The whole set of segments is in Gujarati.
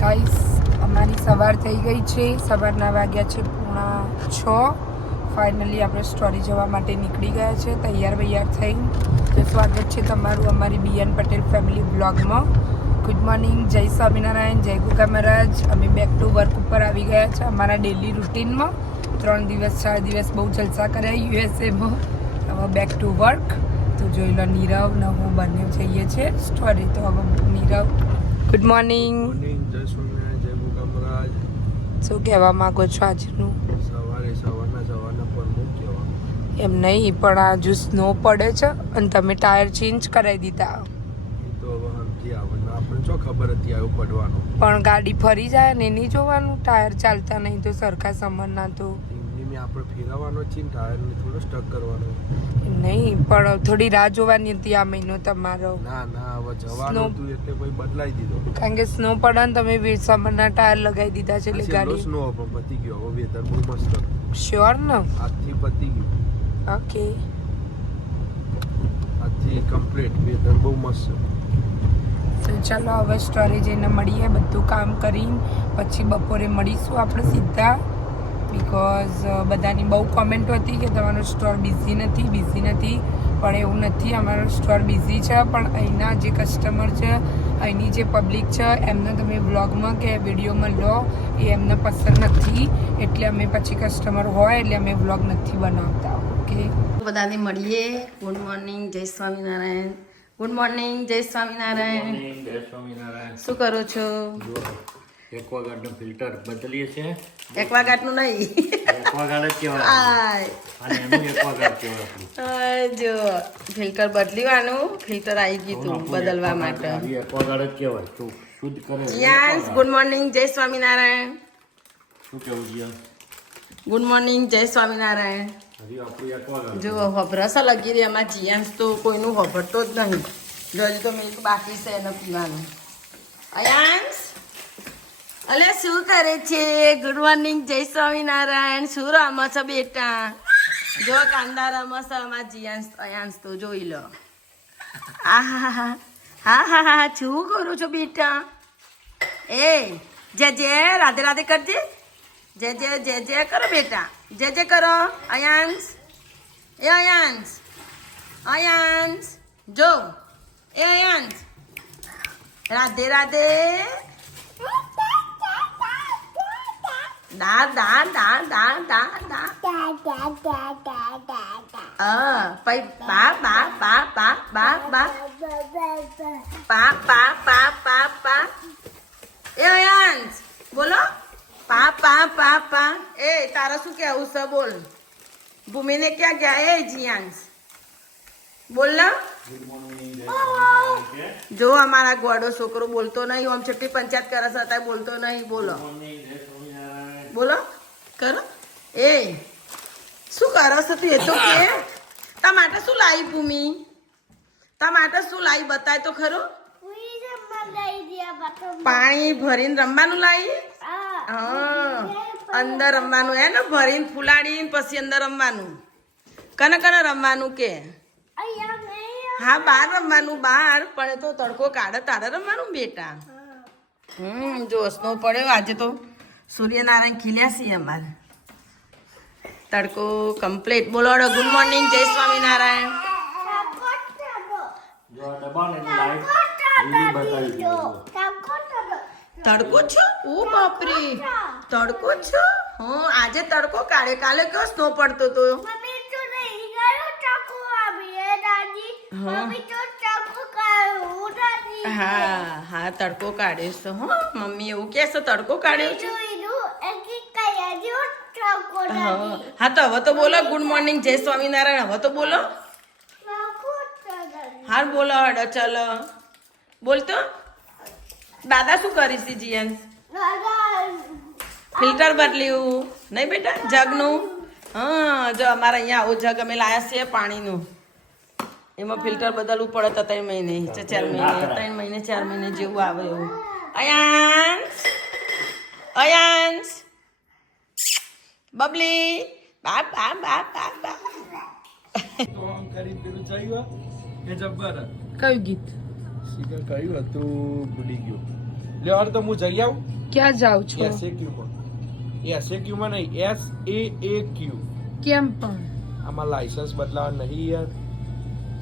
ગાઈસ અમારી સવાર થઈ ગઈ છે. સવારના વાગ્યા છે 6:30. ફાઇનલી આપણે સ્ટોરી જવા માટે નીકળી ગયા છે તૈયાર થઈ. તો સ્વાગત છે તમારું અમારી બીએન પટેલ ફેમિલી બ્લોગમાં. ગુડ મોર્નિંગ, જય સ્વામિનારાયણ, જય ગુગા મહારાજ. અમે બેક ટુ વર્ક ઉપર આવી ગયા છે અમારા ડેલી રૂટીનમાં. 3 દિવસ 4 દિવસ બહુ જલસા કર્યા યુએસએમાં. હવે બેક ટુ વર્ક. તો જોઈ લો, નીરવ ને હું બંને જઈએ છીએ સ્ટોરી. તો હવે નીરવ, ગુડ મોર્નિંગ. જય સ્વામિનારાયણ, જય ગુગા મહારાજ. શું કહેવા માંગો છો આજનું? સવારના પર કહેવા એમ નહીં, પણ આ જો સ્નો પડે છે અને તમે ટાયર ચેન્જ કરાવી દીધા. એ તો હવે સમજી આવવાનું, આપણને શું ખબર હતી આવું પડવાનું. પણ ગાડી ફરી જાય ને નહીં જોવાનું, ટાયર ચાલતા નહીં તો સરખા સમરના તો મેં આપણે ફેરવવાનો છે ને ટાયરને થોડો સ્ટક કરવાનો. એમ નહીં, પણ થોડી રાહ જોવાની હતી આ મહિનો તમારો. ના હવે જવાનું હતું એટલે કોઈ બદલાઈ દીધો. કારણ કે સ્નો પડે ને તમે વીર સમરના ટાયર લગાવી દીધા છે એટલે ગાડી સ્નો પણ પતી ગયો. હવે વેધર બહુ મસ્ત. શ્યોર ને? આજથી પતી ગયું. ઓકે, આજથી કમ્પ્લીટ. વેધર બહુ મસ્ત છે. તો ચાલો હવે સ્ટોરી જઈને મળીએ. બધું કામ કરીને પછી બપોરે મળીશું આપણે સીધા. બિકોઝ બધાની બહુ કોમેન્ટો હતી કે તમારો સ્ટોર બિઝી નથી. પણ એવું નથી, અમારો સ્ટોર બિઝી છે. પણ અહીંના જે કસ્ટમર છે, અહીંની જે પબ્લિક છે, એમને તમે વ્લોગમાં કે વિડીયોમાં લો એ એમને પસંદ નથી. એટલે અમે પછી કસ્ટમર હોય એટલે અમે વ્લોગ નથી બનાવતા. ઓકે, બધાને મળીએ. ગુડ મોર્નિંગ, જય સ્વામિનારાયણ. ગુડ મોર્નિંગ, જય સ્વામિનારાયણ. જય સ્વામિનારાયણ. શું કરો છો? એક્વાગાર્ડનું ફિલ્ટર બદલીએ છીએ. એક્વાગાર્ડનું નહીં, એક્વાગાર્ડ જ કહેવાય અને એનું એક્વાગાર્ડ કહેવાય. જો ફિલ્ટર બદલવાનું, ફિલ્ટર આવી ગયું હતું બદલવા માટે. એક્વાગાર્ડ જ કહેવાય. તો શુદ્ધ કરે. યસ, ગુડ મોર્નિંગ, જય સ્વામિનારાયણ. શું કેવું છે? ગુડ મોર્નિંગ, જય સ્વામિનારાયણ. હજી આપણું એક્વાગાર્ડ જો હભરસા લગી રહી એમાં જીયાંશ તો કોઈનું હભરતો જ નહીં. જો હજી તો મિલ્ક બાકી છે એને પીવાનું. અયાંશ, અલે શું કરે છે? ગુડ મોર્નિંગ, જય સ્વામિનારાયણ. શું રમે છે બેટા? જો કાંદા રમે છે અમારા જીયાંશ અયાંશ તો જોઈ લો. હા, શું કરું છો બેટા? એ જય રાધે રાધે કરજે. જય કરો બેટા, જય કરો. અયાંશ, એ અયાંશ જો, એ અયાંશ રાધે રાધે. દા પઈ પા. એ અયાંશ બોલો. પા. એ તારા શું કેવું છે બોલ? ભૂમિને ક્યાં ગયા? એ જીયાંશ બોલ ને. જો અમારા ગોડો છોકરો બોલતો નહીં. આમ છઠ્ઠી પંચાયત કરે છે અત્યારે બોલતો નહીં. બોલો કરો. એ શું કરો છો તું? એ તો કે તા માટે શું લાવી ભૂમિ? તા માટે શું લાવી બતાય તો ખરું. પાણી ભરીને રમવાનું લાવી? હા, અંદર રમવાનું હે ને, ભરીને ફૂલાડીને પછી અંદર રમવાનું. કને રમવાનું કે? હા, બહાર રમવાનું. બહાર પણ તો તડકો કાઢે તારે રમવાનું બેટા. જો સ્નો પડ્યો આજે તો. સૂર્યનારાયણ ખીલ્યા છીએ અમારે. તડકો કમ્પ્લીટ. બોલો, ગુડ મોર્નિંગ, જય સ્વામિનારાયણ. જો આ દબાણ એની લાઈટ લીલી બતાવી દીધી. તડકો છો? ઓ બાપરે, તડકો છો? હા, આજે તડકો કાઢે. કાલે કયો સ્નો પડતો તો? હા, તડકો કાઢ્યો છે. મમ્મી એવું કે છે તડકો કાઢ્યો છે. હા, તો હવે તો બોલો ગુડ મોર્નિંગ, જય સ્વામિનારાયણ. હવે તો બોલો. હા બોલો, હડો ચલો બોલતો. દાદા શું કરીશ જીયન? ફિલ્ટર બદલ્યું નહીં બેટા જગનું? હા, જો અમારે અહીંયા આવું જગ અમે લાયા છીએ પાણીનું. એમાં ફિલ્ટર બદલવું પડે તો 3 મહિને 4 મહિને જેવું આવે એવું. અયાંશ બબલી બા. કયું ગીત? શીખર કયું હતું ભૂલી ગયો. લે હાર તો હું જઈ આવું ક્યાં જાવ છો? SAQ માં SAQ માં નહીં SAAQ કેમ પણ? આમાં લાયસન્સ બદલાવા નહીં યાર.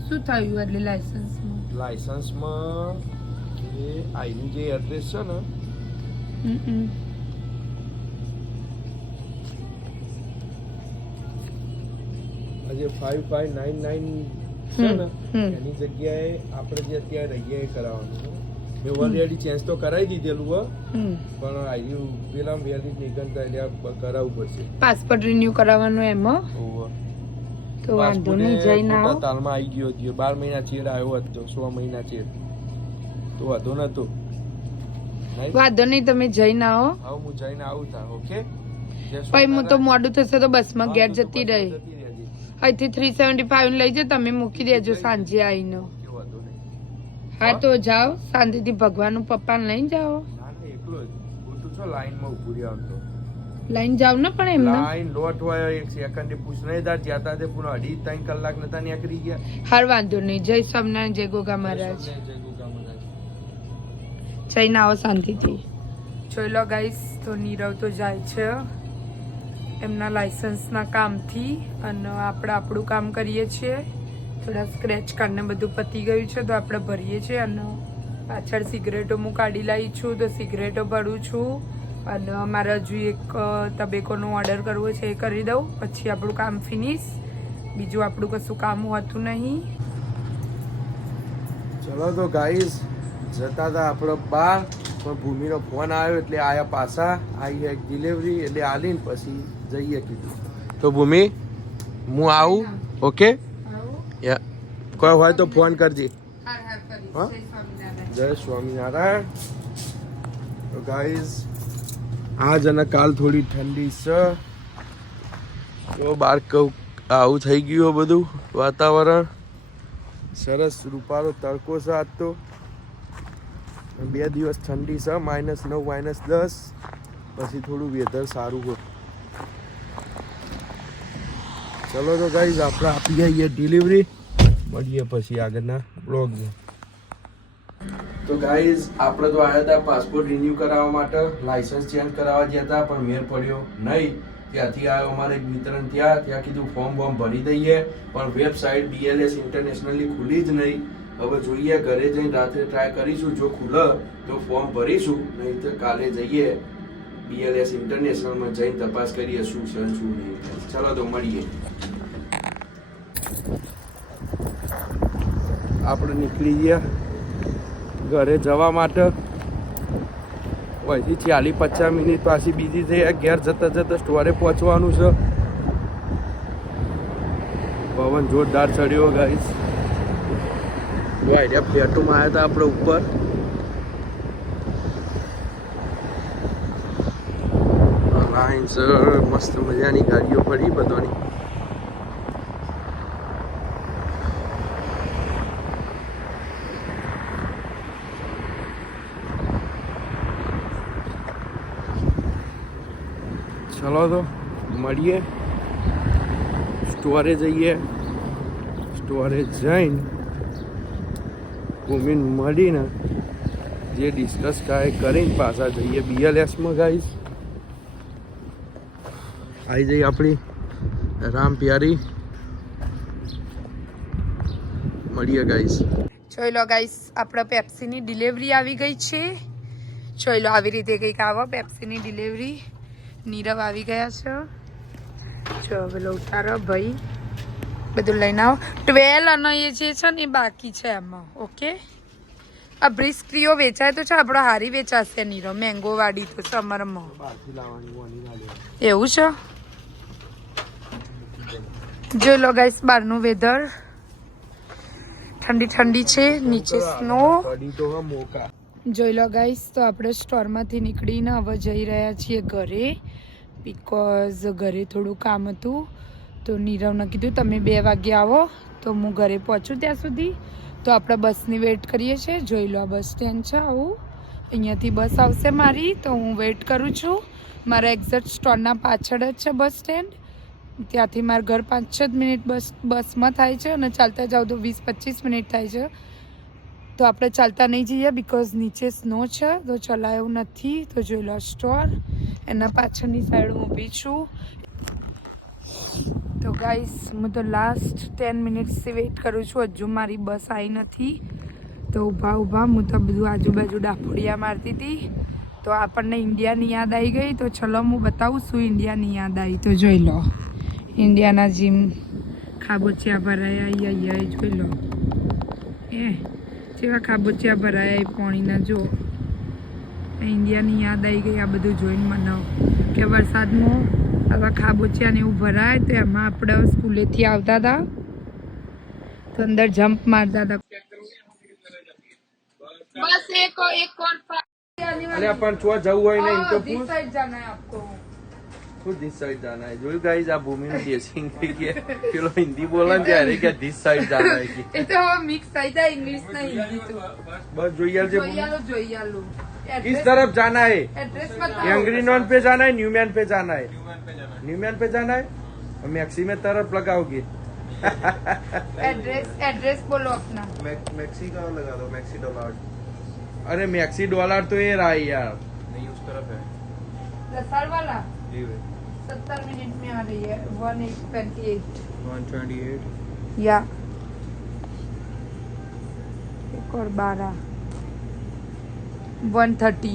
શું થયું એટલે લાયસન્સમાં? લાયસન્સમાં એ આઈનું જે એડ્રેસ છે ને આજે 5599 છે ને એની જગ્યાએ આપણે જે અત્યારે રહીએ એ કરાવવાનું છે. મેં ઓલરેડી ચેન્જ તો કરાવી દીધેલું હો, પણ આયુ પેલા વેલી નીકળતા એટલે કરાવવું પડશે. પાસપોર્ટ રિન્યુ કરાવવાનું એમાં ઓવર તો વાંધો નહીં, જઈને આવો. તાલમાં આવી ગયો હતો 12 મહિના ચેડ આવ્યો હતો, 6 મહિના ચેડ તો વાંધો નતો. વાંધો નહીં, તમે જઈને આવો. હવે હું જઈને આવું તા. ઓકે ભાઈ હું તો મોડું થશે તો બસમાં ઘેર જતી રહી. અહીંથી 375 લઈ જાય, તમે મૂકી દેજો સાંજે આવીને. હા તો જાઓ શાંતિથી, ભગવાનનું પપ્પાને લઈને જાઓ. એકલો જ ખોટું છો લાઈનમાં ઉભું રહેવાનું. લાઈન જાવ ને પણ એમને લાઈન લોટ હોય એક સેકન્ડ પૂછ નહીં તાર જ્યાં તે પૂરો 2.5-3 કલાક નતા નીકળી ગયા. હાર વાંધો નહીં. જય સ્વામિનારાયણ, જય ગોગા મહારાજ. જઈને આવો શાંતિથી. જોઈ લો ગાઈસ, તો નીરવ તો જાય છે એમના લાયસન્સના કામથી અને આપણે આપણું કામ કરીએ છીએ. થોડા સ્ક્રેચ કાર્ડને બધું પતી ગયું છે તો આપણે ભરીએ છીએ. અને પાછળ સિગરેટો હું કાઢી લાવી છું તો સિગરેટો ભરું છું. અને મારે હજુ એક તબેકોનો ઓર્ડર કરવો છે એ કરી દઉં, પછી આપણું કામ ફિનિશ. બીજું આપણું કશું કામ હોતું નહીં. ચલો તો ગાઈસ, જતા હતા આપણો બાર, પણ ભૂમિનો ફોન આવ્યો એટલે આયા પાછા. આવી એક ડિલિવરી એટલે આલીને પછી જઈએ કીધું. તો ભૂમિ હું આવું. ઓકે કોઈ હોય તો ફોન કરજે. હા, જય સ્વામિનારાયણ. તો ગાઈસ આજ અને કાલ થોડી ઠંડી છે તો બાર કહું આવું થઈ ગયું બધું વાતાવરણ. સરસ રૂપાળો તડકો છે આજ તો. 2 દિવસ ઠંડી છે, -9 -10, પછી થોડું વેધર સારું હોય. ચલો તો ગાઈઝ આપણે આપી આવીએ ડિલિવરી, મળીએ પછી આગળના બ્લોગમાં. તો ગાઈઝ આપણે તો આવ્યા હતા પાસપોર્ટ રિન્યુ કરાવવા માટે, લાયસન્સ ચેન્જ કરાવવા ગયા હતા પણ મેળ પડ્યો નહીં. ત્યાંથી આવ્યો અમારે એક મિત્રને ત્યાં કીધું ફોર્મ ભરી દઈએ, પણ વેબસાઇટ BLS ઇન્ટરનેશનલી ખુલી જ નહીં. હવે જોઈએ, ઘરે જઈને રાત્રે ટ્રાય કરીશું, જો ખુલે તો ફોર્મ ભરીશું, નહીં તો કાલે જઈએ BLS ઇન્ટરનેશનલમાં જઈને તપાસ કરીએ શું છે શું નહીં. ચાલો તો મળીએ. આપણે નીકળી ગયા ઘરે જવા માટે. અહીંથી 40-50 મિનિટ પાછી બીજી થઈ. ઘેર જતા જતા સ્ટોરે પહોંચવાનું છે. પવન જોરદાર ચડ્યો ગાઈસ. આઈડિયા ફ્લેટોમાં આવ્યા હતા આપણે ઉપર. લાઈન સર મસ્ત મજાની ગાડીઓ પડી બધાની. ચલો તો મળીએ, સ્ટોરે જઈએ. સ્ટોરે જઈને ભૂમિને મળીને જે ડિસ્કસ કરીને પાછા જઈએ BLSમાં ગાઈસ. આવી જઈએ આપણી રામ પ્યારી. મળીએ ગાઈસ. જોઈ લો ગાઈસ, આપણે પેપ્સીની ડિલિવરી આવી ગઈ છે. જોઈ લો આવી રીતે કંઈક આવો પેપ્સીની ડિલિવરી. નીરવ આવી ગયા છે. જો પેલો ઉતારો ભાઈ, બધું લઈને આવો. 12 અને એ જે છે ને એ બાકી છે એમાં. ઓકે, આ બ્રિસ્ક્રીઓ વેચાય તો છે, આપણો હારી વેચાશે નીરવ. મેંગો વાળી તો સમરમાં એવું છે. જોઈ લો ગાઈસ, બહારનું વેધર ઠંડી ઠંડી છે, નીચે સ્નો. જોઈ લો ગાઈસ, તો આપણે સ્ટોરમાંથી નીકળીને હવે જઈ રહ્યા છીએ ઘરે, બીકોઝ ઘરે થોડું કામ હતું. તો નીરવને કીધું તમે 2 વાગે આવો તો હું ઘરે પહોંચું ત્યાં સુધી. તો આપણે બસની વેઇટ કરીએ છીએ. જોઈ લો આ બસ સ્ટેન્ડ છે આવું. અહીંયાથી બસ આવશે મારી, તો હું વેઇટ કરું છું. મારા એક્ઝેક્ટ સ્ટોરના પાછળ જ છે બસ સ્ટેન્ડ. ત્યાંથી મારું ઘર 5-6 મિનિટ બસમાં થાય છે અને ચાલતા જાઉં તો 20-25 મિનિટ થાય છે. તો આપણે ચાલતા નહીં જઈએ બિકોઝ નીચે સ્નો છે તો ચલાયું નથી. તો જોઈ લો સ્ટોર, એના પાછળની સાઈડ હું ઊભી છું. તો ગાઈસ હું તો લાસ્ટ 10 મિનિટ્સથી વેઇટ કરું છું, હજુ મારી બસ આવી નથી. તો ઊભા હું તો બધું આજુબાજુ ડાફોડિયા મારતી હતી. તો આપણને ઇન્ડિયાની યાદ આવી ગઈ. તો ચલો હું બતાવું શું ઇન્ડિયાની યાદ આવી. તો જોઈ લો ઇન્ડિયાના જીમ ખાબોચિયા ભરાયા અહીંયા જોઈ લો એ જેવા ખાબોચિયા ભરાયા એ પાણીના જો ઇન્ડિયાની યાદ આવી ગઈ. આ બધું જોઈને મને કે વરસાદમાં આવા ખાબોચિયા ને એવું ભરાય તો એમાં આપણે સ્કૂલેથી આવતા હતા તો અંદર જમ્પ મારતા હતા. બસ એક अरे अपन छुआ जाऊ है नहीं तो दिस साइड जाना है आपको. तो दिस साइड जाना है जो गाइस आप भूमि में देसी के चलो हिंदी बोलना जा रहे क्या दिस साइड जाना है की એ તો મિક્સ થઈ જાય ઇંગ્લિશ ને હિન્દી તો बस જોઈયા છે જોઈ આલો किस तरफ जाना है एड्रेस बताओ. एंग्रीनॉन पे जाना है न्यूमैन पे जाना है न्यूमैन पे जाना है और मैक्सी में तरफ लगाओगे एड्रेस बोलो अपना. मैक्सी का लगा दो मैक्सी डॉलर. अरे मैक्सी डॉलर तो ये रहा है यार नहीं उस तरफ है रसाल वाला जी 70 मिनट में आ रही है 128 128 या एक और 12 130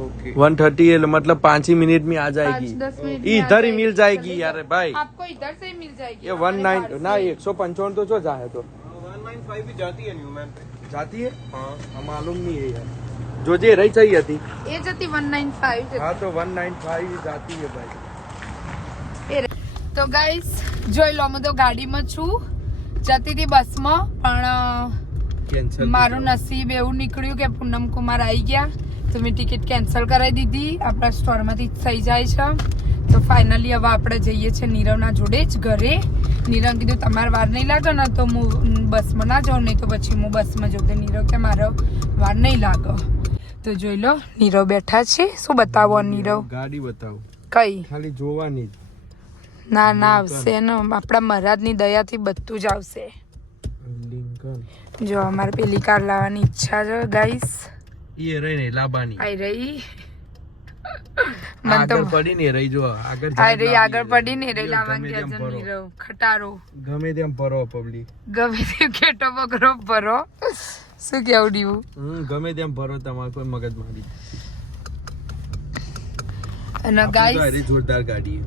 ओके 130 है मतलब 5 ही मिनट में आ जाएगी 5-10 मिनट में इधर ही आ मिल जाएगी यार भाई. आपको इधर से ही मिल जाएगी. ये हमारे 19 बाहर ना से. 155 तो जो जाए तो 195 भी जाती है न्यूमैन पे. जाती है हाँ हम मालूम नहीं है यार जो जे रही चाहिए थी ये जती 195 हाँ तो 195 जाती है भाई. તો ગાઈસ જોઈ લો હું તો ગાડીમાં છું, જતી હતી બસમાં પણ कैंसिल મારું નસીબ એવું નીકળ્યું કે પૂનમ કુમાર આવી ગયા તો મેં ટિકિટ કેન્સલ કરાવી દીધી. આપણા સ્ટોરમાંથી થઈ જાય છે. તો ફાઇનલી હવે આપણે જઈએ છીએ નીરવના જોડે જ ઘરે. નીરવ કીધું તમારે વાર નહીં લાગે ને તો હું બસમાં ના જાઉં, નહીં તો પછી હું બસમાં જાઉં. તો નીરવ કે મારો વાર નહીં લાગે. તો જોઈ લો નીરવ બેઠા છે. શું બતાવો નીરવ? ગાડી બતાવો કઈ ખાલી જોવાની જ. ના ના આવશે ને આપણા મહારાજની દયાથી બધું જ આવશે. લિંકન જો અમારે પેલી કાર લાવવાની ઈચ્છા છે ગાઈસ. ये रही नहीं लाबानी આઈ રહી મન તો આગળ પડી ને રહી જો આગળ આઈ રહી આગળ પડી ને રહી લાવવાની ગયા છે નીરવ ખટારો ગમે તેમ પરો પબ્લિક ગમે તે કેટો બકરો ભરો. શું કેવું દીવું? ગમે તેમ ભરો તમારે કોઈ મગજ મારી. અને ગાઈસ જોરદાર ગાડી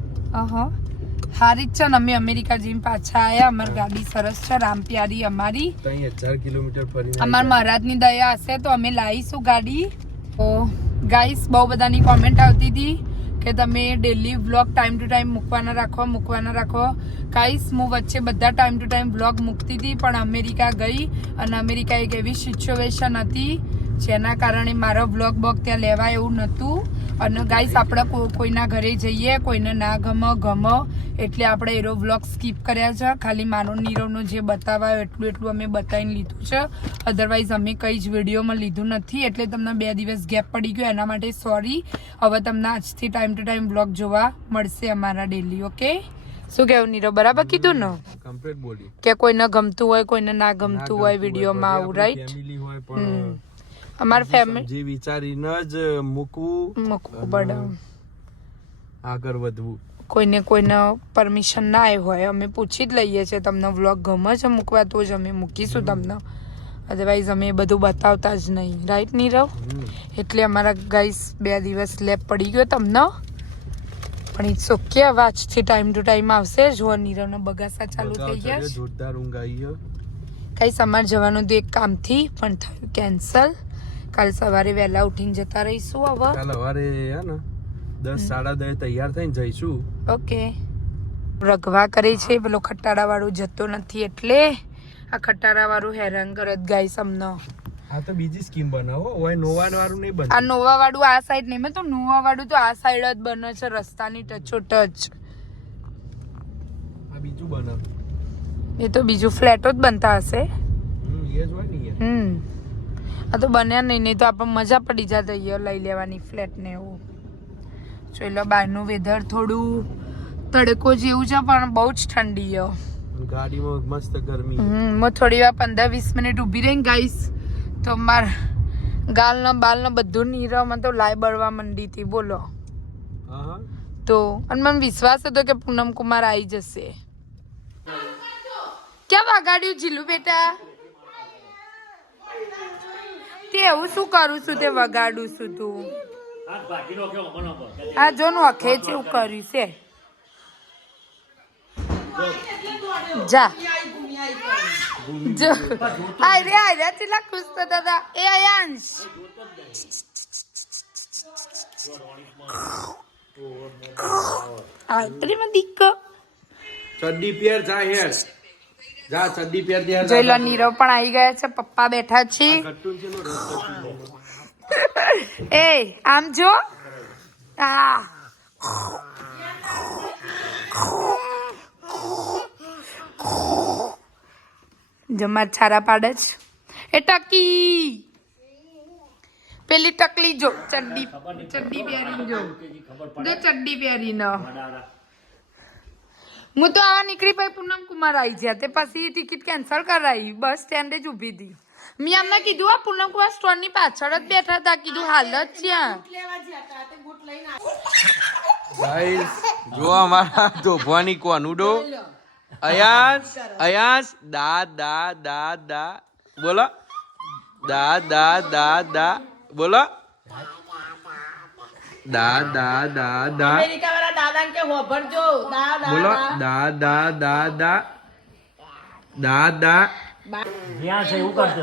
હારી જ છે ને અમે અમેરિકા જઈને પાછા આયા. અમારી ગાડી સરસ છે, રામપ્યારી અમારી. 1000 કિલોમીટર ફરીને અમારા મહારાજની દયા હશે તો અમે લાવીશું ગાડી. તો ગાઈસ બહુ બધાની કોમેન્ટ આવતી હતી કે તમે daily vlog time to time મૂકવાના રાખો. ગાઈસ હું વચ્ચે બધા ટાઈમ ટુ ટાઈમ વ્લોગ મૂકતી હતી પણ અમેરિકા ગઈ અને અમેરિકા એક એવી સિચ્યુએશન હતી જેના કારણે મારો વ્લોગ ત્યાં લેવાય એવું નહોતું. અને ગાઈસ આપણે કોઈના ઘરે જઈએ કોઈને ના ગમે એટલે આપણે એરો વ્લોગ સ્કીપ કર્યા છે. ખાલી મારો નીરવનો જે બતાવાયો એટલું અમે બતાવીને લીધું છે. અધરવાઇઝ અમે કંઈ જ વિડીયોમાં લીધું નથી એટલે તમને 2 દિવસ ગેપ પડી ગયો એના માટે સોરી. હવે તમને આજથી ટાઈમ ટુ ટાઈમ વ્લોગ જોવા મળશે અમારા ડેલી. ઓકે શું કહેવું નીરવ? બરાબર કીધું ને કમ્પ્લીટ બોલી કે કોઈને ગમતું હોય કોઈને ના ગમતું હોય વિડીયોમાં આવું રાઈટ. ફેમિલી હોય પણ અમાર ફેમિલી જે વિચારીને જ મૂકવું પડે, આગળ વધવું. કોઈને પરમિશન ના આવી હોય અમે પૂછી જ લઈએ છીએ તમને વ્લોગ ગમે છે મૂકવા તો જ અમે મૂકીશું તમને, અધરવાઇઝ અમે એ બધું બતાવતા જ નહીં રાઈટ નીરવ. એટલે અમારા ગાઈસ 2 દિવસ લેપ પડી ગયો તમને પણ ઇટ્સ ઓકે. હવે આજથી ટાઈમ ટુ ટાઈમ આવશે. જો નીરવનો બગાસા ચાલુ થઈ ગયા છે. જોરદાર ઊંઘ આવી. કઈ સમાર જવાનું તો એક કામથી પણ થયું કેન્સલ. કાલ સવારે વહેલા ઉઠીને જતા રહીશું. હવે કાલ સવારે હે ને 10-10:30 તૈયાર થઈને જઈશું. ઓકે રગવા કરે છે પેલો ખટારા વાળું જતો નથી એટલે આ ખટારા વાળું હેરાન કરત ગાઈસ અમને. હા તો બીજી સ્કીમ બનાવો ઓય નોવા વાળું નહીં બને. આ નોવા વાળું આ સાઈડ નહીં, મેં તો નોવા વાળું તો આ સાઈડ જ બને છે રસ્તાની ટચો ટચ. આ બીજું બનાવ એ તો બીજું ફ્લેટો જ બનતા હશે. એ જ હોય ને યાર. આ તો બન્યા નહીં તો આપણે મજા પડી જતા લઈ લેવાની ફ્લેટ ને એવું. જોઈ લો બહારનું વેધર થોડું તડકો જેવું છે પણ બહુ જ ઠંડી છે. ગાડીમાં મસ્ત ગરમી. હું થોડી વાર 15-20 મિનિટ ઊભી રહી ગાઈસ તો ગાલના બાલના બધું નીરવમાં તો લાઈ બળવા મંડી હતી બોલો. તો અને મને વિશ્વાસ હતો કે પૂનમ કુમાર આવી જશે. ક્યાં વગાડ્યું જીલું બેટા? તે એવું શું કરું છું તે વગાડું છું તું? આ જો નું અખે છે એવું કર્યું છે. જા જો આય ચેલા ખુશ થતા હતા. એ અયાંશ આટલીમાં દીકો ચડ્ડી પહેર જા હેર જા ચડ્ડી પહેર દે. જોઈ લો નીરવ પણ આવી ગયા છે. પપ્પા બેઠા છે. એ આમ જો આ જમા છારા પાડે છે. એ ટકી પેલી ટકલી જો ચડ્ડી પહેરીને જો ચડ્ડી પહેરીને હું તો આવા નીકળી પછી પૂનમ કુમાર આવી ગયા તે પછી ટિકિટ કેન્સલ કરાવી બસ સ્ટેન્ડે જ ઊભી હતી. મેં અમને કીધું આ પૂનમ કુમાર સ્ટોર ની પાછળ જ બેઠા હતા. કીધું હાલ જ ત્યાં ગાઈસ જો અમારા તોફાની કોનુડો અયાસ દા દા દા દા બોલો દા દા દા દા બોલો દા દા દા દા અમેરિકા વાળા દાદાને કે હોભરજો દા દા બોલો દા દા દા દા દા દા જ્યાં છે એવું કરતો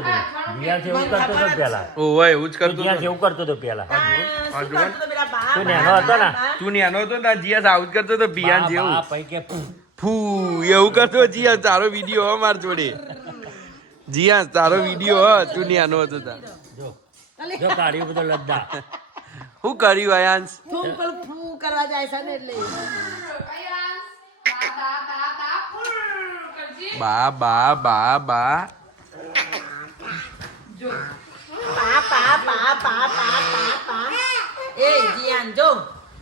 હતો પેલા. ઓય એવું જ કરતો જ્યાં છે હતો. એવું કરતો હતો પેલા. આ જુઓ. તું નેનો હતો ને તું નાનો હતો ને તાર જીયાસ આવું જ કરતો હતો પિયાન જેવું પૈ કે ફૂ એવું કરતો જીયાસ. તારો વિડીયો હો માર જોડે જીયાસ તારો વિડીયો હો તું નાનો હતો તાર. જો કાઢ્યું બધો લદ્દા. શું કર્યું અયાંશ? ફૂ કરવા જાય છે ને એટલે બા બા બા બા પા પા પા પા પા પા પા એ જીયાન જો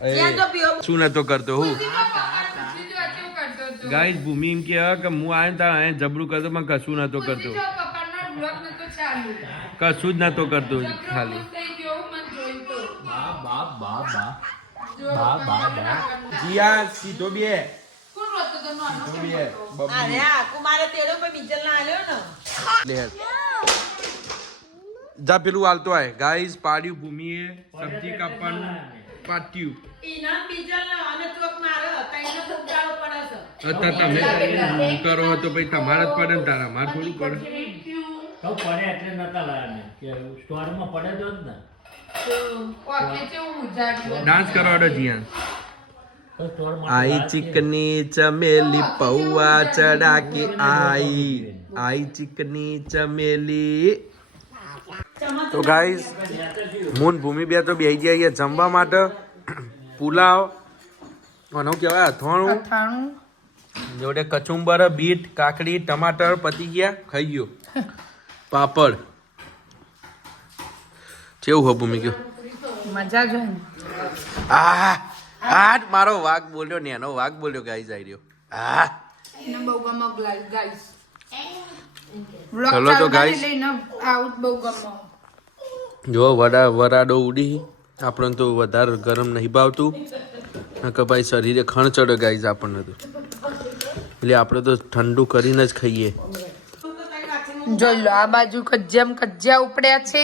જીયાન જો પીઓ શું નતો કરતો હું ગાઈસ ભૂમિ એમ કે હું આવ્યો તાર અહીંયા જબરું કરતો પણ કશું નતો કરતો. કશું જ નતો કરતો ખાલી જીયા સીધો બે અરે આ કુમારે તેડો પર બીજલ ના આલ્યો ને જા પેલું હાલતો આય ગાઈસ પાડ્યું ભૂમિએ સબ્જી કાપવાનું પાટ્યું. ઈના બીજલ ના અને ચોક મારે તઈને ફૂગડાળો પડે છે. અત્યારે તમે કરો તો પછી તમારા જ પડે ને તારા માર થોડું પડે. તો પડે એટલે નતા લાયા કે સ્ટોરમાં પડે તો જ ને. ડાન્સ કરવાડો જીયા. તો સ્ટોરમાં आई चिकनी चमेली पौआ चढ़ा के आई चिकनी चमेली. તો ગાઈસ મૂન ભૂમિ બે તો બેસી ગયા જમવા માટે. પુલાવ આનું કહેવાય અથાણું જોડે કચુંબર બીટ કાકડી ટમાટર પતી ગયા ખાઈ ગયો. પાપડ કેવું હો ભૂમિ કયો મજા જો આ મારો વાઘ બોલ્યો ને એનો વાઘ બોલ્યો ગાઈસ આવી રહ્યો. હા એને બહુ ગમો ગાઈસ. ચલો તો ગાઈસ આઉટ બહુ ગમો. જો વરાડો ઉડી આપણને તો વધારે ગરમ નહીં ભાવતું નકર ભાઈ શરીરે ખણ ચડે ગાઈસ આપણને તો એટલે આપણે તો ઠંડુ કરીને જ ખાઈએ. જોઈ લો આ બાજુ કજ્જા ઉપડ્યા છે.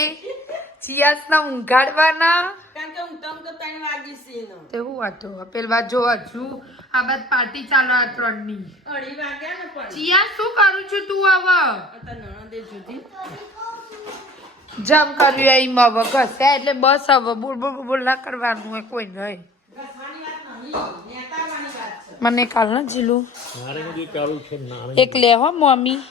ચિયાસના ઊંઘાડવાના કારણ કે હું તમ તો 3 વાગી છે નો તેવું વાતો પેલા જો હજુ આ બાદ પાર્ટી ચાલો આ 3 ની 2:30 વાગ્યા ને પણ ચિયા શું કરું છું તું હવે અતા નણંદે જુદી જમ કર્યું એમ હવે ઘસે એટલે બસ હવે બોલ ના કરવાનું હોય કોઈ નહીં. ઘસવાની વાત નહીં નેતાવાની વાત છે. મને કાલ ના જીલું નારંગી ચાલુ છે એક લે હો મમ્મી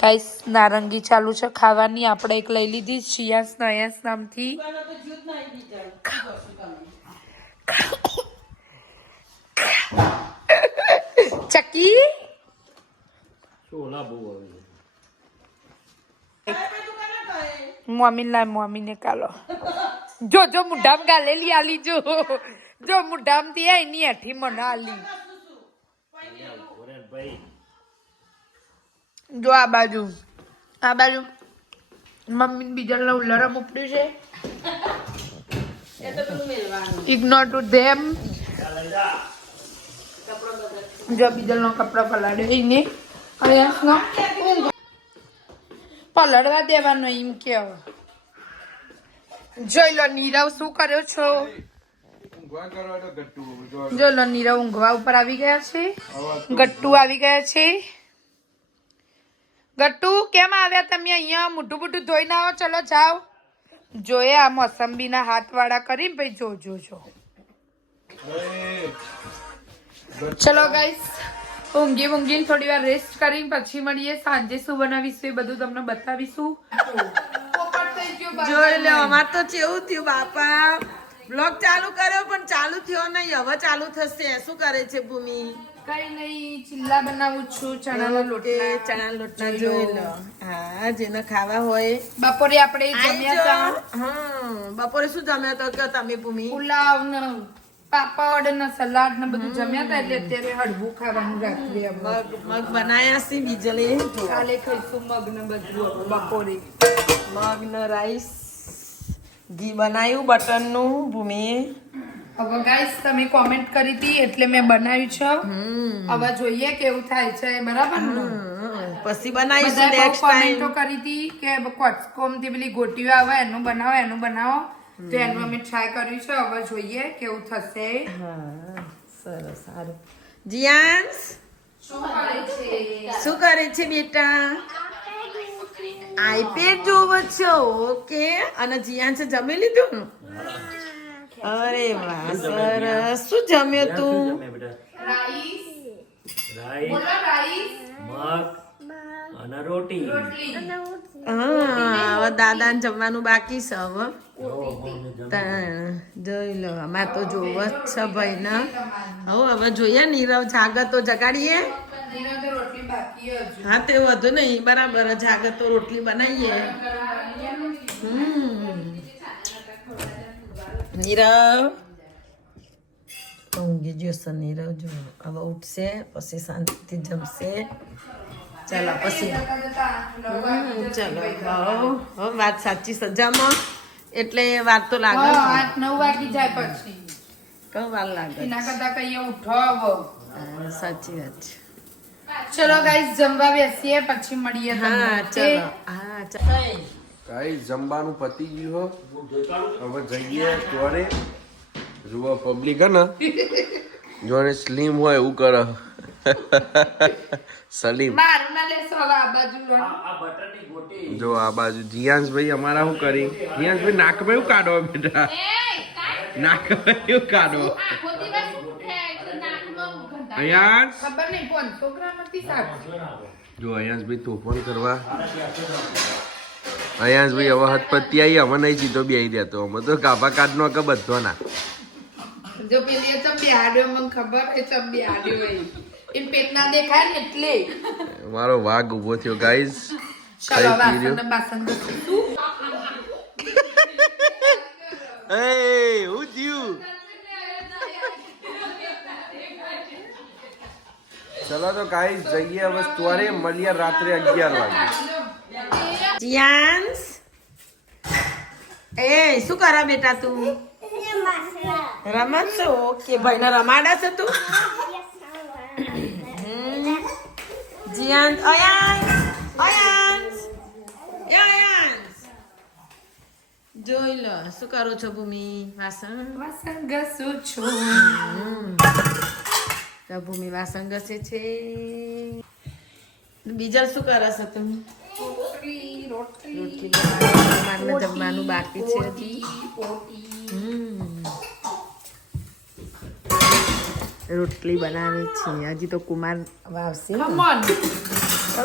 કાંઈ નારંગી ચાલુ છે ખાવાની. આપણે એક લઈ લીધી શિયાસ નયાસ નામથી. કોનો તો જૂથ નહીં બીજા ચકી સોલા બહુ આવી મમ્મી ને કાલો જો મુઢામ ગાલેલી આલી જો મુઢામ થી એની હેઠી મને આલી. જો આ બાજુ મમ્મી બીજા ઉલ્લરમ ઉપડ્યું છે. એ તો પેલું મેલવાનું. Ignore to them. જો બીજલનો કપડો પલાળ્યો એને અયાસનો પલળવા દેવાનો એમ કેવો. જોઈ લો નીરવ શું કર્યો છો. ઊંઘવા કરવા તો ગટ્ટુ જો જો લો નીરવ ઊંઘવા ઉપર આવી ગયા છે. ગટ્ટુ આવી ગયા છે. ગટ્ટુ કેમ આવ્યા તમે અહીંયા? મોઢું મોઢું ધોઈને આવો. ચલો જાઓ. જોયે આ મોસંબીના હાથવાળા કરીને ભાઈ જો. ચલો ગાઈસ ઊંઘીને થોડી વાર રેસ્ટ કરીને પછી મળીએ. સાંજે શું બનાવીશું એ બધું તમને બતાવીશું. જોઈ લો અમાર તો કેવું થયું બાપા. બ્લોગ ચાલુ કર્યો પણ ચાલુ થયો નહીં. હવે ચાલુ થશે. શું કરે છે ભૂમિ? કઈ નહીં ચિલ્લા બનાવું છું ચણાના લોટના. ચણા લોટના જોઈ લો. હા જેને ખાવા હોય. બપોરે આપણે જમ્યા હતા હા બપોરે શું જમ્યા તો કે તમે ભૂમિ? પુલાવ ને પાપડ ને સલાડ ને બધું જમ્યા હતા એટલે અત્યારે હળવું ખાવાનું રાત્રે મગ બનાયા છે બીજલે. કાલે ખાઈશું મગ ને બધું બપોરે. મગ ને રાઈસ ઘી બનાવ્યું બટર નું ભૂમિએ. હવે ગાઈસ તમે કોમેન્ટ કરી હતી એટલે મેં બનાવ્યું છે. હવે જોઈએ કેવું થાય છે બરાબર ને. પછી બનાવીશું બધાએ બહુ નેક્સ્ટ ટાઈમ. કોમેન્ટો કરી હતી કે કોટકોમ થી પેલી ગોટીઓ આવે એનું બનાવો તો એનું અમે ટ્રાય કર્યું છે. હવે જોઈએ કેવું થશે. હા સરસ સારું. જીયાન્સ શું કરે છે બેટા? આઈપેડ જોવો છો? ઓકે. અને જીયાન્સે જમી લીધું ને? અરે વાહ સરસ. શું જમ્યો તું? રાઈસ મગ અને રોટી. હા હવે દાદાને જમવાનું બાકી છે. હવે જોઈ લો અમારે તો જોવ જ છે ભાઈ ને. હવે જોઈએ નીરવ જાગે તો જગાડીએ. હા તે વધુ નહીં બરાબર. જાગે તો રોટલી બનાવીએ. નીરવ ઊંઘી જશે. નીરવ જો હવે ઉઠશે પછી શાંતિથી જમશે. ચાલો પછી ચાલો હવે વાત સાચી સજામાં એટલે વાર તો લાગે. 8-9 વાગી જાય પછી કઈ વાર લાગે. એના કરતા કહીએ ઉઠો હવે. સાચી વાત છે. ચલો ગાઈસ જમવા બેસીએ પછી મળીએ. હા ચલો. હા ચાલો. ગાઈસ જમવાનું પતી ગયું હો. હવે જઈએ ચોરે. જુઓ પબ્લિક હે ને જોને સ્લીમ હોય એવું કરે. સલીમ મારું ના લેશો હવે આ બાજુ લો. જો આ બાજુ જીયાંશભાઈ અમારા શું કરી? જીયાંશભાઈ નાકમાં એવું કાઢો બેટા. નાકમાં એવું કાઢો. અયાંશ ખબર નહીં 500 ગ્રામ હતી શાક. જો અયાંશભાઈ તોફાન કરવા. અયાંશભાઈ હવે હથપતિ આવી અમે નહીં સીધો બેહી રહ્યા તો અમે તો ગાભા કાઢનો કે બધો ના. જો પેલી ચમ બેહાડ્યો મને ખબર એ ચમ બેહાડ્યો ભાઈ એ પેટ ના દેખાય ને એટલે મારો વાઘ ઉભો થયો ગાઈઝ. ચલો વાસણ ઘસીશું. એ હું થયું? ચલો તો ગાઈઝ જઈએ હવે સ્ટોરે. મળીએ રાત્રે 11 વાગે. જીયાન્સ એ શું કરે બેટા તું? રમત છો? ઓકે ભાઈને રમાડા છે તું? જીયાન્સ અયાન્સ જોઈ લો શું કરો છો ભૂમિ? વાસણ ઘસું છું. તો ભૂમિ વાસણ ઘસે છે. બીજા શું કરે છે તમે? રોટલી બનાવવાનું જમવાનું બાકી છે હજી. રોટલી બનાવે છે હજી તો. કુમાર આવશે ને? Come on.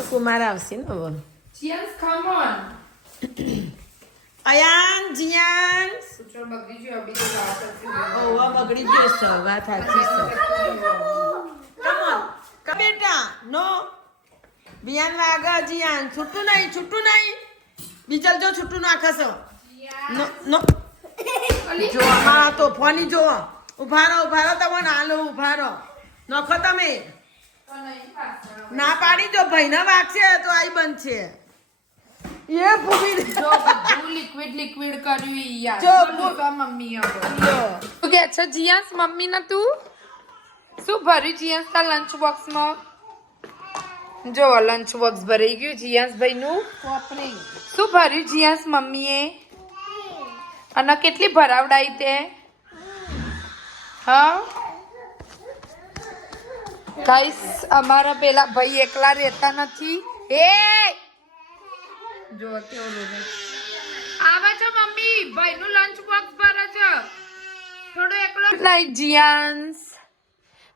કુમાર આવશે ને હવે. Cheers, come on. અયાન જીયાન્સ ચલો બગડી ગયો અભી તો વાત હતી. ઓવા બગડી ગયો છે. વાત સાચી છે. કમ ઓન બેટા નો બિયાન વાગા જીયાન. છૂટું નહીં બીજલ જો છૂટું નાખશો. નો નો જો અમારા તો ફોની જો. ઉભા રહો તમને હાલો. ઉભા રહો નખો તમે. ના પાડી જો ભાઈને વાગશે તો આઈ બનશે. એ ભૂમિ જો બધું લિક્વિડ કર્યું યાર જો, બધું તો મમ્મી તું કે છે જીયાસ મમ્મી ને તું શું ભર્યું જીયાસ તા લંચ બોક્સમાં જો લંચ બોક્સ ભરાઈ ગયું જીયાસ ભાઈ નું શું ભર્યું જીયાસ મમ્મીએ અને કેટલી ભરાવડાઈ તે હા ગાઈસ અમારા પેલા ભાઈ એકલા રહેતા નથી એ જો કેવો રોવે આવે છે મમ્મી ભાઈ નું લંચ બોક્સ ભરે છે થોડો એકલો ગુડ નાઈટ જીયાન્સ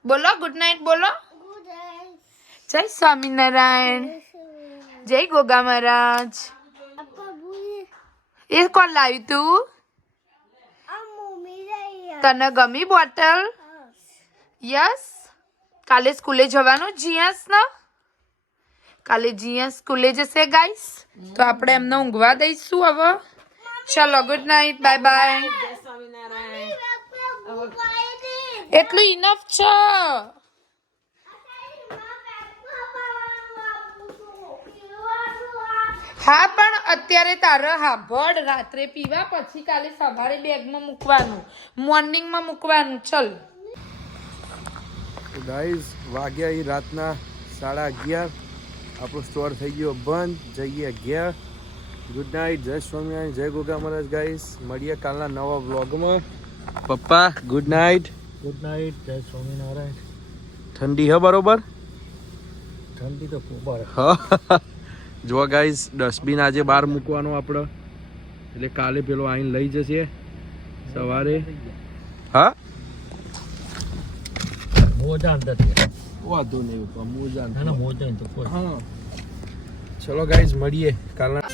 બોલો ગુડ નાઈટ બોલો જય સ્વામિનારાયણ જય ગોગા મહારાજ એ કોણ લાવ્યું તું તને ગમી બોટલ યસ કાલે સ્કૂલે જવાનું જીયાસ ને કાલે જીયાસ સ્કૂલે જશે ગાઈસ તો આપણે એમને ઊંઘવા દઈશું હવે ચલો ગુડ નાઈટ બાય બાય એટલું ઇનફ છે હા પણ અત્યારે તારે હાભળ રાત્રે પીવા પછી કાલે સવારે બેગમાં મૂકવાનું મોર્નિંગમાં મૂકવાનું ચલ ગાઈઝ વાગ્યા એ રાતના 11:30 આપણો સ્ટોર થઈ ગયો બંધ જઈએ ઘેર ગુડ નાઇટ જય સ્વામિનારાયણ જય ગોગા મહારાજ ગાઈઝ મળીએ કાલના નવા વ્લોગમાં પપ્પા ગુડ નાઇટ જય સ્વામિનારાયણ. ઠંડી હે બરોબર ઠંડી તો ખૂબ આવે. હા જો ગાઈઝ ડસ્ટબિન આજે બહાર મૂકવાનો આપણે એટલે કાલે પેલો આઈને લઈ જશે સવારે હા મોજા અંદર છે. વાંધો નહીં મોજા ના મોજા તો કોઈ. હા ચલો ગાઈઝ મળીએ કાલના